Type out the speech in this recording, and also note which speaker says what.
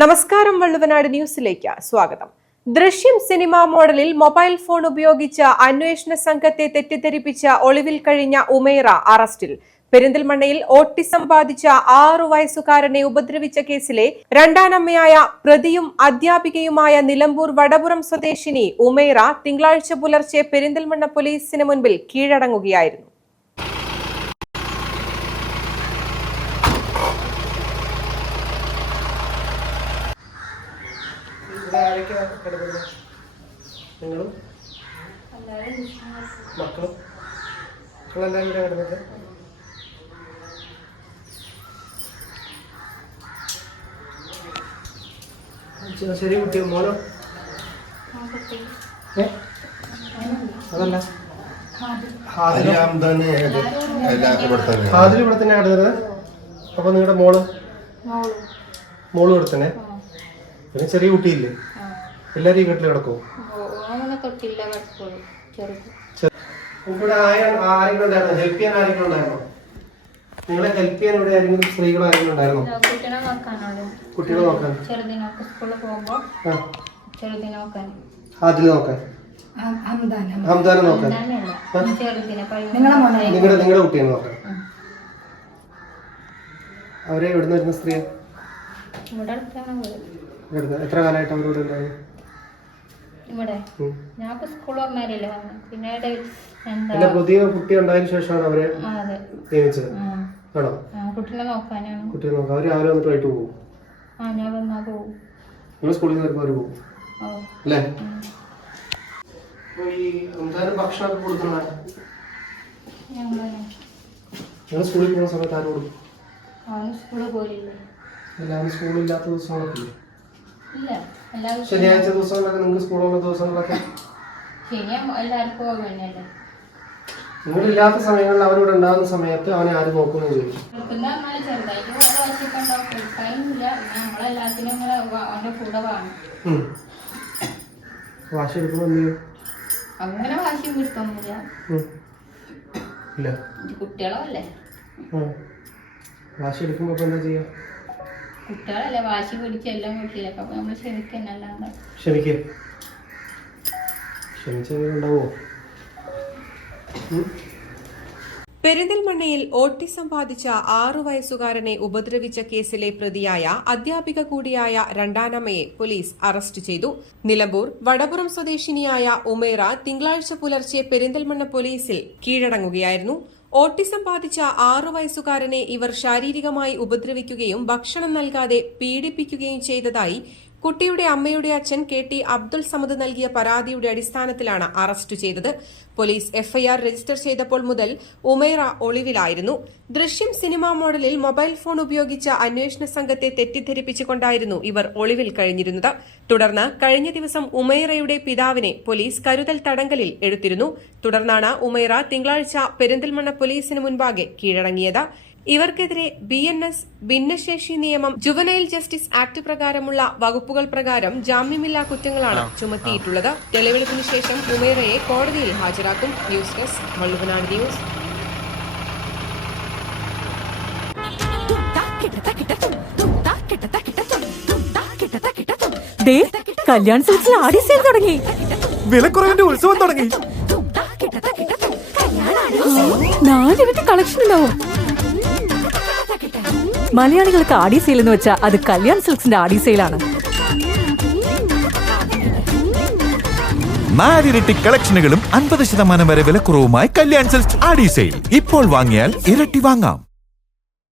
Speaker 1: നമസ്കാരം വള്ളുവനാട് ന്യൂസിലേക്ക് സ്വാഗതം. ദൃശ്യം സിനിമ മോഡലിൽ മൊബൈൽ ഫോൺ ഉപയോഗിച്ച അന്വേഷണ സംഘത്തെ തെറ്റിദ്ധരിപ്പിച്ച ഒളിവിൽ കഴിഞ്ഞ ഉമേറ അറസ്റ്റിൽ. പെരിന്തൽമണ്ണയിൽ ഓട്ടിസം ബാധിച്ച ആറു വയസ്സുകാരനെ ഉപദ്രവിച്ച കേസിലെ രണ്ടാനമ്മയായ പ്രതിയും അധ്യാപികയുമായ നിലമ്പൂർ വടപുറം സ്വദേശിനി ഉമേറ തിങ്കളാഴ്ച പുലർച്ചെ പെരിന്തൽമണ്ണ പോലീസിന് മുൻപിൽ കീഴടങ്ങുകയായിരുന്നു.
Speaker 2: ഇവിടെ ആരൊക്കെയാ കിടക്കുന്നത് നിങ്ങളും? മക്കളും? മക്കളെല്ലാം ഇവിടെ കിടന്നത് ശരി കുട്ടി കുട്ടിയോ മോനോ അതല്ല. ഹാദിൽ ഇവിടെ തന്നെ. കിടന്നത് അപ്പൊ നിങ്ങളുടെ മോൾ? മോൾ. ഇവിടെ തന്നെ? പിന്നെ ചെറിയ കുട്ടിയില്ലേ? എല്ലാരും ഈ വീട്ടിൽ
Speaker 3: കിടക്കോ
Speaker 2: ഇവിടെ ആരെങ്കിലും ഉണ്ടായിരുന്നോ? ഹെൽപ്പ് ചെയ്യാൻ ആരെങ്കിലും ഉണ്ടായിരുന്നോ? നിങ്ങളെ ഹെൽപ്പ് ചെയ്യാൻ ഇവിടെ ആരെങ്കിലും സ്ത്രീകൾ ആരെങ്കിലും ഉണ്ടായിരുന്നോ? കുട്ടികളെ നോക്കാൻ
Speaker 3: ചെറുതിനെ നോക്കാൻ.
Speaker 2: നോക്കാൻ? ഹംദാനെ നോക്കാൻ. നിങ്ങളുടെ നിങ്ങളുടെ കുട്ടിയെ നോക്കാൻ? അവരെ എവിടുന്ന് വരുന്ന സ്ത്രീ?
Speaker 3: ഇവിടെ അടുത്താണ് വീട്
Speaker 2: എവിടുന്ന് എത്ര കാലമായിട്ട് അവരോട്
Speaker 3: ഇവിടെ. സ്കൂൾ എന്താ
Speaker 2: പുതിയ കുട്ടി ഉണ്ടായതിനു ശേഷമാണ് അവരെ നിയമിച്ചത്. ആണോ?
Speaker 3: കുട്ടീനെ നോക്കാനാണ്
Speaker 2: കുട്ടിയെ നോക്കാം. അവർ രാവിലെ വന്നിട്ട് വൈകിട്ട് പോകും
Speaker 3: ആ ഞാൻ പോകും
Speaker 2: നിങ്ങൾ സ്കൂളിൽ നിന്ന് വരുമ്പോൾ അവർ പോകും അല്ലേ?
Speaker 3: ഉം.
Speaker 2: അപ്പൊ ഈ എന്തായാലും ഭക്ഷണമൊക്കെ കൊടുക്കണം?
Speaker 3: ഞങ്ങൾ
Speaker 2: നിങ്ങൾ സ്കൂളിൽ പോകുന്ന സമയത്ത് ആരും കൊടുക്കും?
Speaker 3: അവന് സ്കൂളിൽ പോയില്ലേ.
Speaker 2: എല്ലാവരും സ്കൂളില്ലാത്ത ദിവസങ്ങളൊക്കെ ശനിയാഴ്ച ദിവസങ്ങളൊക്കെ നിങ്ങൾക്ക് സ്കൂളുള്ള
Speaker 3: ദിവസങ്ങളൊക്കെ.
Speaker 2: നിങ്ങളില്ലാത്ത സമയങ്ങളിൽ അവരോട് ഉണ്ടാകുന്ന സമയത്ത് അവനെ ആര് നോക്കുമെന്ന് ചോദിച്ചു
Speaker 3: പിന്നെ പറഞ്ഞാൽ ചെറുതായിട്ട് വേറെ വാശിയൊക്കെ ഉണ്ടാവും. കൊടുക്കാനൊന്നുമില്ല. നമ്മളെല്ലാത്തിനും ഇങ്ങനെ വ- അവന്റെ കൂടെ വേണം
Speaker 2: ഉം. വാശി എടുക്കുമ്പോ എന്ത് ചെയ്യും?
Speaker 3: അങ്ങനെ വാശി പിടുത്തൊന്നുമില്ല.
Speaker 2: വാശി എന്താ
Speaker 3: കുട്ടികളല്ലേ വാശി പിടിച്ച് എല്ലാം വീട്ടിലേക്ക് അപ്പൊ നമ്മൾ ക്ഷമിക്കന്നല്ലാണ്ട്
Speaker 1: പെരിന്തൽമണ്ണയിൽ ഓട്ടിസം ബാധിച്ച ആറു വയസ്സുകാരനെ ഉപദ്രവിച്ച കേസിലെ പ്രതിയായ അധ്യാപിക കൂടിയായ രണ്ടാനമ്മയെ പോലീസ് അറസ്റ്റ് ചെയ്തു. നിലമ്പൂർ വടപുറം സ്വദേശിനിയായ ഉമേറ തിങ്കളാഴ്ച പുലർച്ചെ പെരിന്തൽമണ്ണ പോലീസിൽ കീഴടങ്ങുകയായിരുന്നു. ഓട്ടിസം ബാധിച്ച ആറു വയസ്സുകാരനെ ഇവർ ശാരീരികമായി ഉപദ്രവിക്കുകയും ഭക്ഷണം നൽകാതെ പീഡിപ്പിക്കുകയും ചെയ്തതായി കുട്ടിയുടെ അമ്മയുടെ അച്ഛൻ കെ ടി അബ്ദുൾ സമദ് നൽകിയ പരാതിയുടെ അടിസ്ഥാനത്തിലാണ് അറസ്റ്റ് ചെയ്തത്. പോലീസ് എഫ്ഐആർ രജിസ്റ്റർ ചെയ്തപ്പോൾ മുതൽ ഉമേറ ഒളിവിലായിരുന്നു. ദൃശ്യം സിനിമാ മോഡലിൽ മൊബൈൽ ഫോൺ ഉപയോഗിച്ച അന്വേഷണ സംഘത്തെ തെറ്റിദ്ധരിപ്പിച്ചുകൊണ്ടായിരുന്നു ഇവർ ഒളിവിൽ കഴിഞ്ഞിരുന്നത്. തുടർന്ന് കഴിഞ്ഞ ദിവസം ഉമേറയുടെ പിതാവിനെ പോലീസ് കരുതൽ തടങ്കലിൽ എടുത്തിരുന്നു. തുടർന്നാണ് ഉമേറ തിങ്കളാഴ്ച പെരിന്തൽമണ്ണ പോലീസിന് മുൻപാകെ കീഴടങ്ങിയത്. ഇവർക്കെതിരെ ബി എൻ എസ് ഭിന്നശേഷി നിയമം ജുവനൈൽ ജസ്റ്റിസ് ആക്ട് പ്രകാരമുള്ള വകുപ്പുകൾ പ്രകാരം ജാമ്യമില്ലാ കുറ്റങ്ങളാണ് ചുമത്തിയിട്ടുള്ളത്. തെളിവെടുപ്പിന് ശേഷം ഉമേറയെ കോടതിയിൽ ഹാജരാക്കും. News desk Valluvanad news.
Speaker 4: ദേ കല്യാൺ സിൽസിൽ ആടി സെയിൽ തുടങ്ങി.
Speaker 5: വിലക്കുറവിന്റെ ഉത്സവം തുടങ്ങി.
Speaker 4: നാലിരട്ടി കളക്ഷൻ ഉണ്ടാവും. മലയാളികൾക്ക് ആടി സെയിൽ എന്ന് വെച്ചാൽ അത് കല്യാൺ സിൽക്സിന്റെ ആടി സെയിലാണ്
Speaker 5: നാലിരട്ടി കളക്ഷനുകളും അൻപത് ശതമാനം വരെ വിലക്കുറവുമായി കല്യാൺ സിൽക്സ് ആഡി സെയിൽ ഇപ്പോൾ വാങ്ങിയാൽ ഇരട്ടി വാങ്ങാം.